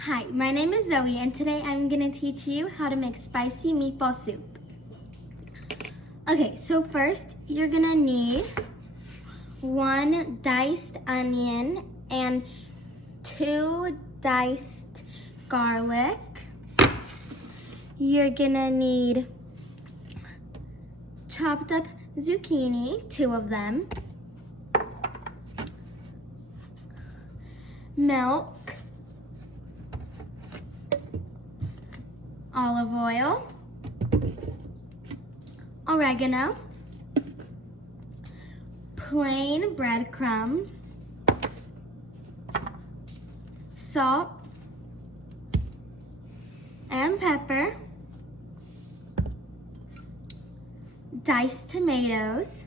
Hi, my name is Zoe, and today I'm going to teach you how to make spicy meatball soup. Okay, so first you're going to need 1 diced onion and 2 diced garlic. You're going to need chopped up zucchini, 2 of them, milk, olive oil, oregano, plain breadcrumbs, salt and pepper, diced tomatoes,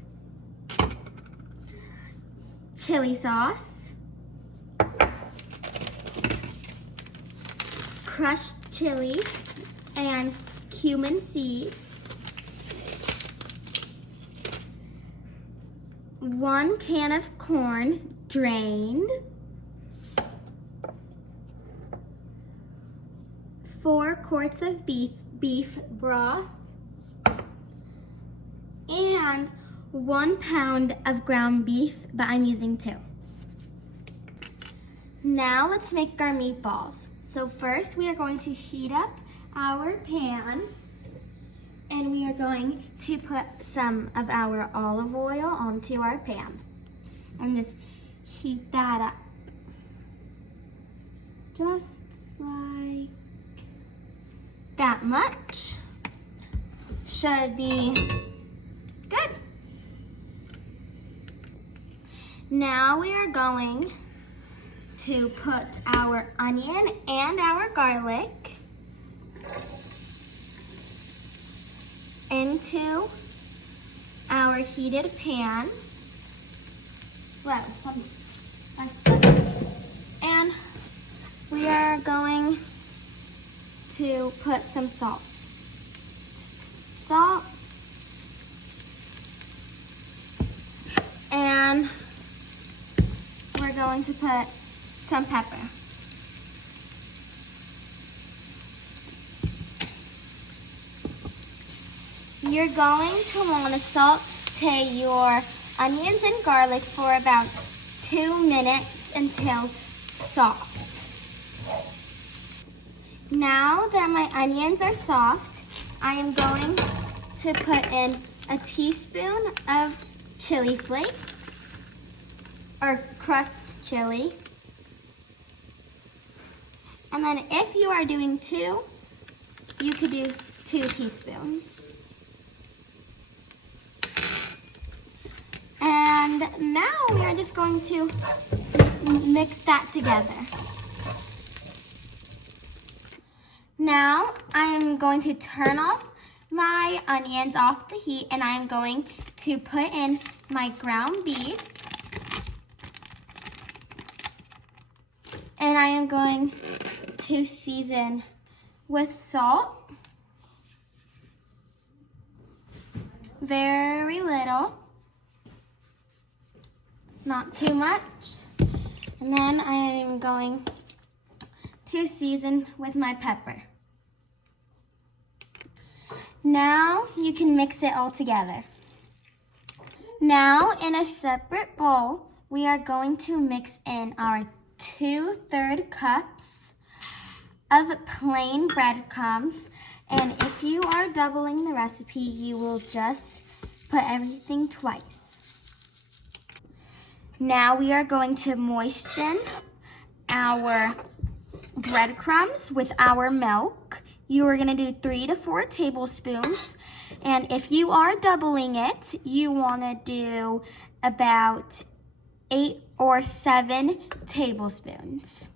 chili sauce, crushed chili and cumin seeds, 1 can of corn drained, 4 quarts of beef broth, and 1 pound of ground beef, but I'm using 2. Now let's make our meatballs. So first we are going to heat up our pan, and we are going to put some of our olive oil onto our pan and just heat that up. Just like that much. Should be good. Now we are going to put our onion and our garlic into our heated pan. And we are going to put some salt. And we're going to put some pepper. You're going to want to saute your onions and garlic for about 2 minutes until soft. Now that my onions are soft, I am going to put in a teaspoon of chili flakes, or crushed chili. And then if you are doing 2, you could do 2 teaspoons. And now we are just going to mix that together. Now I am going to turn off my onions off the heat, and I am going to put in my ground beef. And I am going to season with salt, very little, not too much. And then I am going to season with my pepper. Now you can mix it all together. Now in a separate bowl, we are going to mix in our 2/3 cups of plain breadcrumbs. And if you are doubling the recipe, you will just put everything twice. Now we are going to moisten our breadcrumbs with our milk. You are going to do 3 to 4 tablespoons. And if you are doubling it, you want to do about 8 or 7 tablespoons.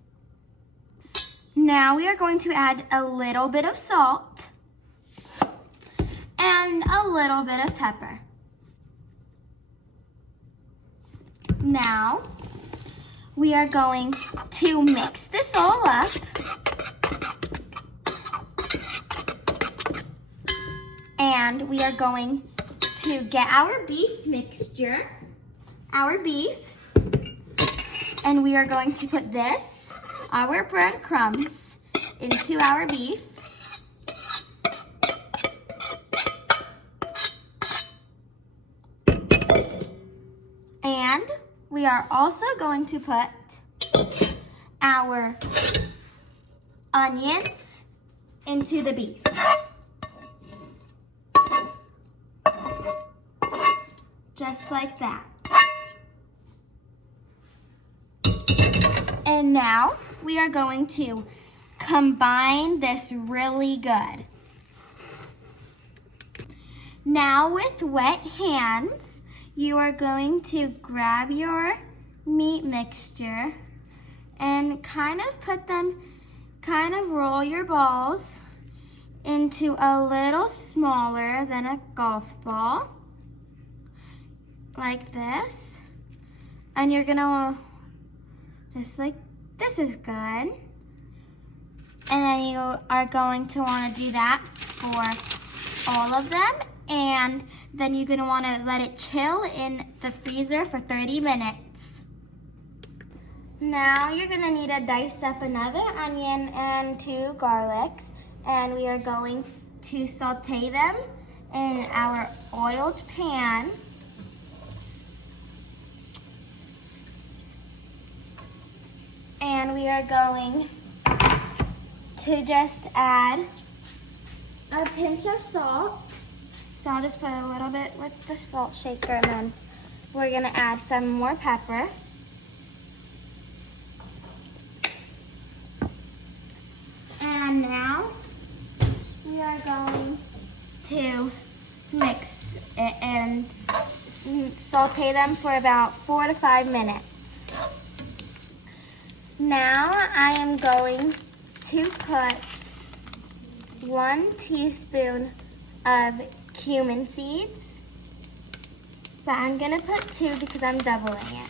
Now we are going to add a little bit of salt and a little bit of pepper. Now we are going to mix this all up. And we are going to get our beef mixture, and we are going to put this our breadcrumbs into our beef. And we are also going to put our onions into the beef. Just like that. And now we are going to combine this really good. Now with wet hands, you are going to grab your meat mixture and kind of roll your balls into a little smaller than a golf ball, like this. And you're gonna, just like this is good. And then you are going to wanna do that for all of them. And then you're gonna wanna let it chill in the freezer for 30 minutes. Now you're gonna need to dice up another onion and 2 garlics, and we are going to saute them in our oiled pan. And we are going to just add a pinch of salt. So I'll just put a little bit with the salt shaker, and then we're gonna add some more pepper. And now we are going to mix it and saute them for about 4 to 5 minutes. Now I am going to put 1 teaspoon of cumin seeds, but I'm gonna put 2 because I'm doubling it.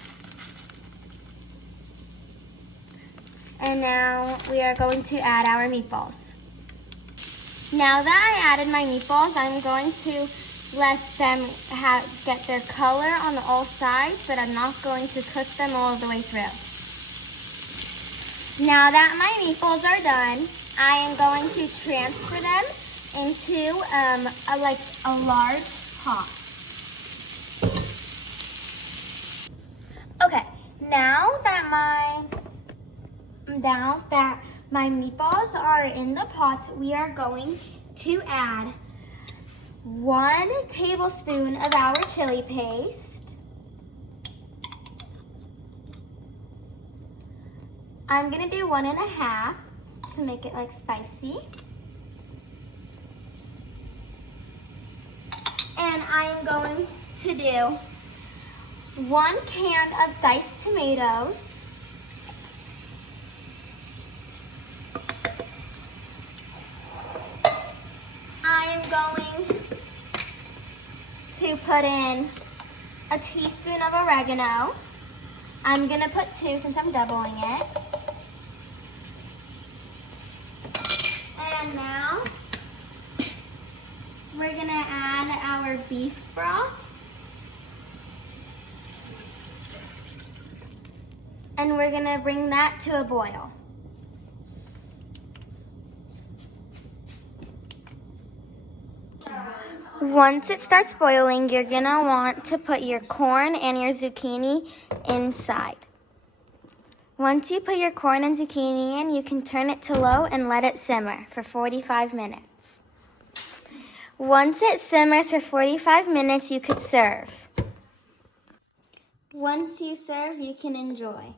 And now we are going to add our meatballs. Now that I added my meatballs, I'm going to let them get their color on all sides, but I'm not going to cook them all the way through. Now that my meatballs are done, I am going to transfer them into a large pot. Okay, now that my meatballs are in the pot, we are going to add 1 tablespoon of our chili paste. I'm gonna do 1.5 to make it like spicy. And I am going to do 1 can of diced tomatoes. I am going to put in a teaspoon of oregano. I'm gonna put 2 since I'm doubling it. And now we're gonna add our beef broth. And we're gonna bring that to a boil. Once it starts boiling, you're gonna want to put your corn and your zucchini inside. Once you put your corn and zucchini in, you can turn it to low and let it simmer for 45 minutes. Once it simmers for 45 minutes, you could serve. Once you serve, you can enjoy.